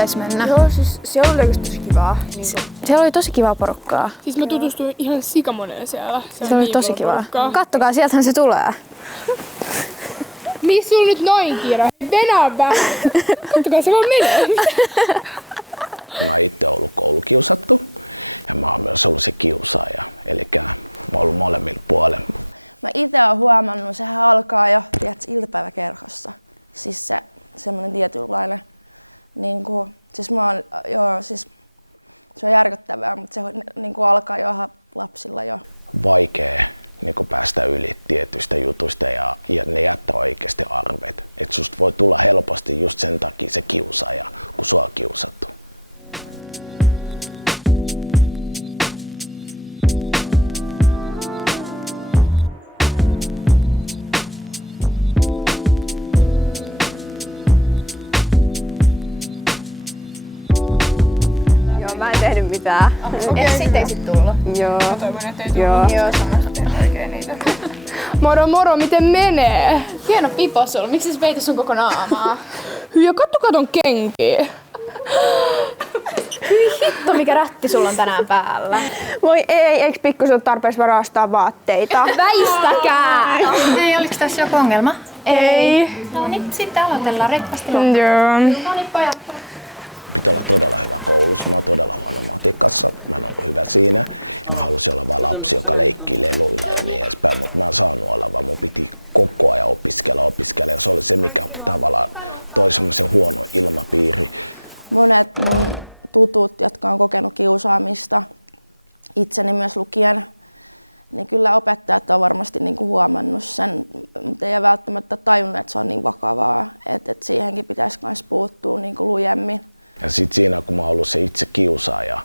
pitäisi mennä. Joo, siis se oli oikeasti tosi kivaa. Siellä oli tosi kivaa porukkaa. Siis mä tutustuin ihan sikamoneen siellä. Se oli tosi kivaa. Kattokaa, sieltähän se tulee. Missä sulla nyt noin kiire? Venää vähän. Kattokaa, se vaan menee. Mä oon itse ollut koulukiusattu ja mä oon myös ollut se kiusaaja. Eli mä oon ollut molemmilla puolella. Mä itse oon huomannut, sehän alkaa jo iltapäiväkerhossa. Siis se semmoinen tietynlainen, siis mä oon, siis se on järkyttävää, mutta se alkaa jo lapsilla jo. Vaikea päästä yli tietyistä jutuista ja ne jättää oikeasti arvet. Et susta voi tulla helposti just sen takia se kiusaaja, kun sua on kiusattu. Mä en tehnyt mitään. Siitä ei sit tullut. Joo. Mä toivon, että ei tullut. Joo. Samasta tehdään oikein niitä. Moro moro, miten menee? Hieno pipo sulla. Miksi sä peitit sun koko naamaa? Ja kattokaa ton kenkiä. Hyi hitto, mikä rätti sulla on tänään päällä. Voi ei, eikö pikkusen ole tarpeeksi varastaa vaatteita? Väistäkää! Ei, oliks tässä joku ongelma? Ei. No niin, sitten aloitellaan reppasti. Joo. No niin, pojat. Pitää olla todella hyvä koulussa. Mä oon todella huono matikassa. Mä en ollut hyvä siinä. Ja mä halusin olla vain lapsi, joka leikkii leluilla ja niin edespäin. Mutta mä en saanut olla, vaan mun piti koko ajan opiskella. Ja se oli se, mikä tavallaan toi semmoisen huono ilmapiiri. Monet mun tutut, jotka on kokenut kiusaamista, itseni myös lukien, niin kyllä opettajat on varmasti huomannut sen, mutta ei välttämättä tajunnut, että se on niin vakavaa, että siihenkin pitäisi myös puuttua lujemmin. Ja sitten siinä, kun mä oon ollut se itse kiusaaja,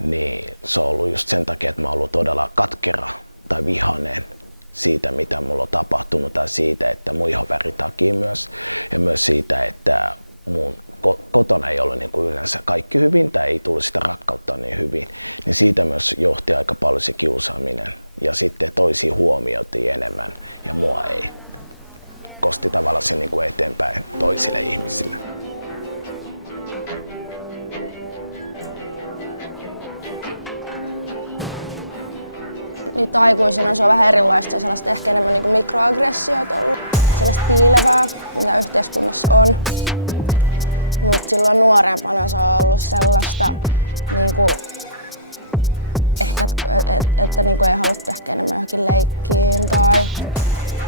niin se on ollut just sen takia, että mä oon ollut todella katkera tai vihainen siitä, mitä mulla on tapahtunut, tai siitä, että mun ihoväri takia myös, ja myös siitä, että mun kotona ei ollut yleensä kaikki hyvin tai ei tullut sitä rakkautta niin hyvin, niin siitä myös johti aika paljon se kiusaaminen. Ja sitten toisia huomioitiin enemmän ja mua ei. Kosti tavallaan se eteenpäin toisille ihmisille. Nyt aikuisena se on vähän erilaista, sellaista ehkä enemmän mikroaggressioita ollut. Sellaista piilevää, mitä yhteiskunnassa on. Mutta silloin nuorempana se on ollut sellaista, ehkä, että ei haluttu ehkä enemmän johonkin leikkiin tai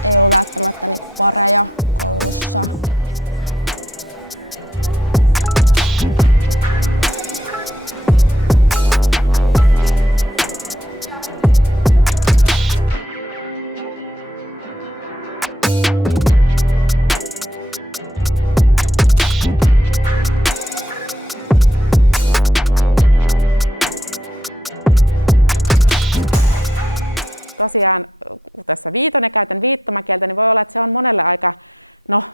ei ollut välttämättä pareja koulussa. Tosiaan, kun tässä viitonen käytän viittomakieltä, niin voi olla, että se on monelle aika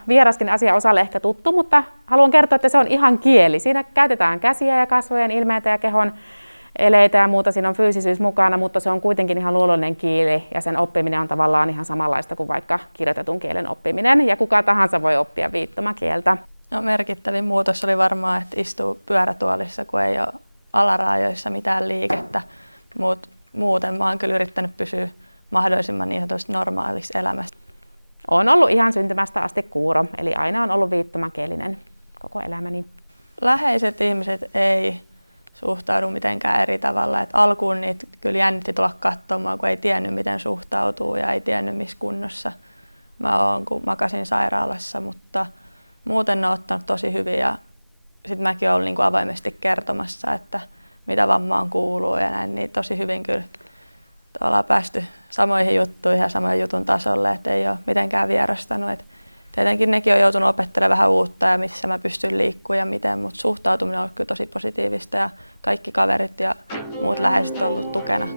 vieraskin asia, osalle ehkä tuttu, mutta haluan kertoa, että se on ihan kieli. Siinä käytetään käsiä ja kasvojen ilmeitä ja kehon eleitä ja muuta, siinä on fyysisyys mukana, mutta se on kuitenkin ihan luonnollinen kieli ja sen oppiminen on tavallaan ihan samanlaista kuin vaikka kirjoitetun kielen oppiminen ja kuka tahansa voi oppia viittomakieltä. No, merkittävin muutos oli varmaan, että istuu pyörätuolissa, kun ei ole alaraajoissa mitään liikettä, mutta muuten mä oon kyllä yrittänyt pysyä mahdollisimman niin sanotusti normaalissa elämässä. Olen ollut ihan syntymästä asti kuuro, eli aina on ollut viittomakielinen koko elämäni. Läheiset ihmiset ei suhtaudu mitenkään eri tavalla. Et alkuun niitä kyllä jännitti tulla katsomaan, kun ei tiennyt miten suhtautuu ja ei tiennyt missä kunnossa mä oon, kun makasin sairaalassa, mutta muuten ne on ottanut tosi hyvin ja sitten mäkin olen ollut avoimesti kertomassa, että mitä vammaan kuuluu ja näin, niin tosi hyvin kyllä ollaan päästy samoihin juttuihin ja samojen jutun tasolle, että ei ole mitenkään vierastanut. Et tietenkin nekin on joutunut opettelemaan vähän uutta ja missä mä pystyn liikkumaan ja miten, mutta suhtautuminen on ollut kyllä tosi positiivista ja kaikki kaverit ja muut läheiset on ollut tukena.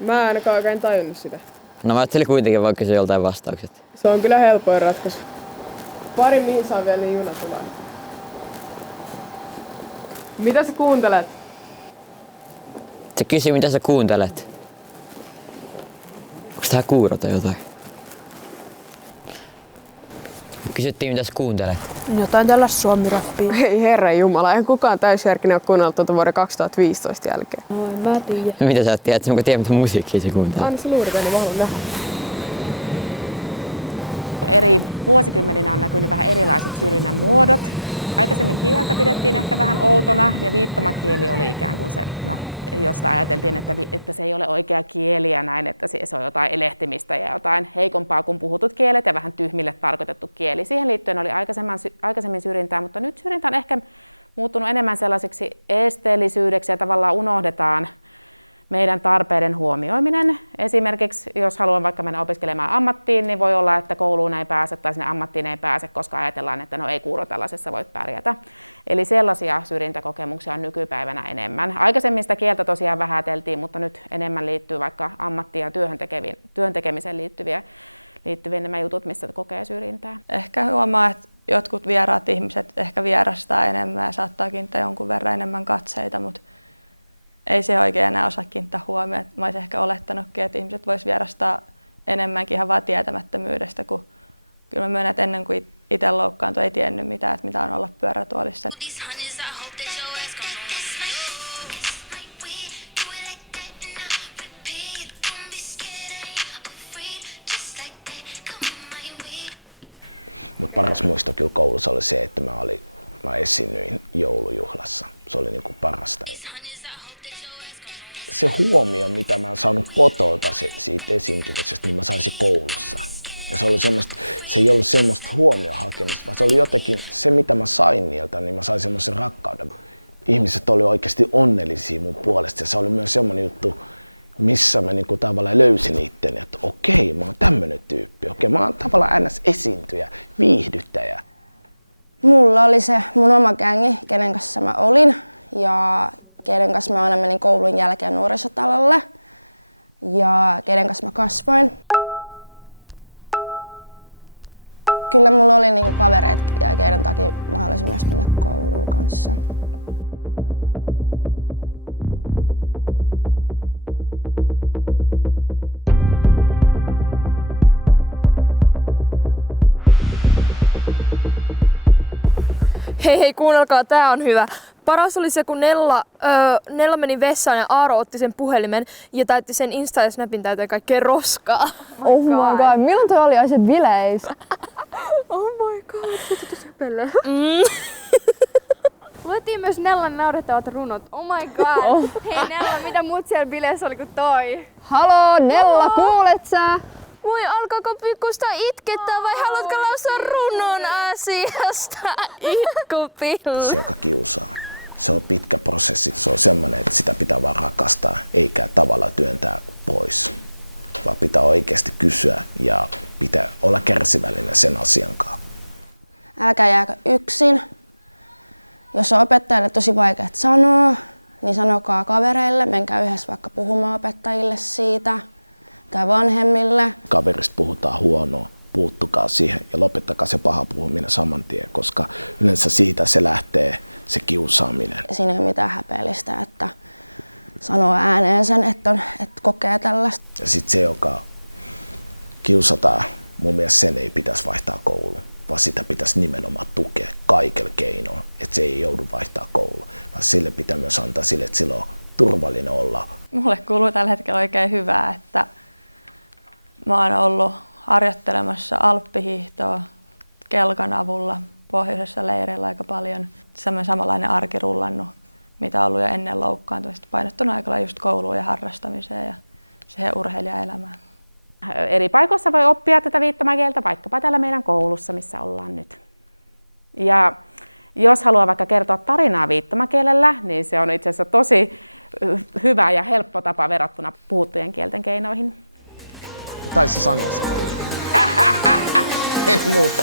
Mä en ainakaan oikein tajunnut sitä. No mä ajattelin kuitenkin vaikka kysyä joltain vastaukset. Se on kyllä helpoin ratkaisu. Pari miinsaa vielä, niin juna tulee. Mitä sä kuuntelet? Se kysyi, mitä sä kuuntelet. Onko tää kuuro tai jotain? Kysyttiin, mitä sä kuuntelet. Jotain tällaista suomi-rappia. Ei herran jumala, eihän kukaan täysjärkinen ole kuunnellut tuota vuoden 2015 jälkeen. Mä tiedän. Mitä sä tiedät? Mä tiedän, mitä musiikkia sä kuuntelet. Anna se luuripäin, niin mä haluan nähdä. Eri vuosikymmeninä on näkynyt vähän erilaiset syrjinnän muodot. Aikaisemmin kieltä pidettiin ehkä vähän outona ja viittomakieli oli ikään kuin se, josta ajateltiin, että se ei ole oikea kieli ja näin, että se on jotain elehtimistä ja jotain heikompaa kuin puhutut kielet ja vähän tyhmille tarkoitettu kieli. Siihen liittyen oli aikaisemmin syrjintää, mutta nyt syrjintä on ehkä muuttunut enemmän sellaisiksi esteellisyydeksi ja tavallaan unohdetaan meidän tarpeiden huomioiminen. Esimerkiksi jos haluan vaikka mennä opiskelemaan ammattiin, niin voi olla, että kouluun ei pääse tai sinne ammattiin ei pääse, koska ajatellaan, että no ei kuuro tällaisessa voit pärjätä. Eli sellaisia syrjintäkokemuksia on nykypäivänä enemmän. Aikaisemmin sitä kieltä tosiaan vähäteltiin, mutta nyt enemmän liittyy vaikka ammattiin ja työn tekemiseen liittyviin nämä jutut, missä kokee syrjintää. Ehkä huomaa, että jotkut vieraat ihmiset ehkä vierastaa enemmän ja saattaa kiinnittää jonkun verran enemmän katseita, mutta ei se oikein enää osaa kiinnittää huomioon. Mä olisin ehkä olettanutkin, että ihmiset vois vierastaa enemmänkin ihan vaan tietämättömyydestä, kun kyllä mä myönnän, että ennen kuin itse loukkaantui, ei tiennyt mitään, että mitä on olla pyörätuolissa. Mutta paras muisto kyllä koulussa oli se, että mä esiinnyin joulujuhlassa. Se oli niinku parasta. Se huomio, mitä mä en saanut kotolta siitä esiintymisestä, niin mä saisin koulussa. Ja se ei ollut semmoista huomion hakemista, vaan se oli jotenkin se, mitä mä sain niiltä, niin mä sain semmoisen rakkauden. Ihmiset oli oikeasti onnellisia mun puolesta ja se oli myös semmoinen juttu, missä mä niinku tavallaan löysin itteni, että okei, mä oon tämmönen tyyppi. Okei, mä oon tavallaan NS-esiintyjä, viihdyttäjä. Mulla oli se mun oma gängi, kenen kanssa mä olin ja kenen kanssa mä aina menin koulun jälkeen nuorisotalolle ja kenen kanssa mä kasvoin. Kyllä mulla oli niinku kavereita ja keiden takia mä haluaisin myös mennä kouluun kanssa. Hei, kuunnelkaa, tää on hyvä. Paras oli se, kun Nella meni vessaan ja Aaro otti sen puhelimen ja täytti sen Insta ja Snapin täyteen kaikkea roskaa. Oh my god, milloin toi oli se bileis? Oh my god, se on tosi pelle. Luettiin myös Nellan naurettavat runot. Oh my god. Hei Nella, mitä muut siellä bileissä oli kuin toi? Haloo, Nella, kuulet sä? Voi, alkaako pikkusta itkettää vai haluatko lausua runon asiasta? Itkupilli. Se, joka kiusaa. Se on pitkä prosessi. Se on semmoinen, että sitä pitää vaan rakastaa, eikä tavallaan työntää pois. Vaan pitää oikeasti kysyä ja pitää olla kärsivällinen sen asian kanssa. Älkää jääkö yksin. Jos on opettajalle tosi vaikea sanoa, niin sanokaa kavereille. Menkää yhdessä vaikka puhumaan opettajille siitä tai vanhemmille. Kaverista puhutaan huonoa, puuttukaa siihen ja lopettakaa se paha puhuminen saman tien, koska yleensä siitä se lähtee se kiusaaminen. Siinä ei ole mitään häpeällistä, että sanoo ääneen sen, että kokee tällaista. Ja sitten se, joka kiusataan, mun mielestä sen ei pitäisi vaihtaa koulua, vaan sitä pitäisi nimenomaan tukea kaikilla keinoin, että se ei joudu vaihtaa koulua, vaan sille pitää myös antaa sille, että sillä on turvallinen olla. Mulle kuuluu tällä hetkellä oikein hyvää, että mä oon ollut harjoittelemassa alppihiihtoa kelkan avulla pohjoisessa leireillä aika paljon. Semmoinen samanlainen arki rullannut, mitä on ollut jo ennen loukkaantumista. Painottunut aika just kouluun ja harrastamiseen ja siihen urheilijaelämään. Eri paikoissa voi oppia tätä viittomakieltä, vaikkapa täällä meidän koulussa, missä ollaan nyt. Ja jos haluaa vaikka kertoa tarinaa viittomakielellä, niin se on itse asiassa tosi hyvä ja helppo tapa verrattuna puhuttujen kielten keinoihin. Tai se sanoo sitä. Ei muuta.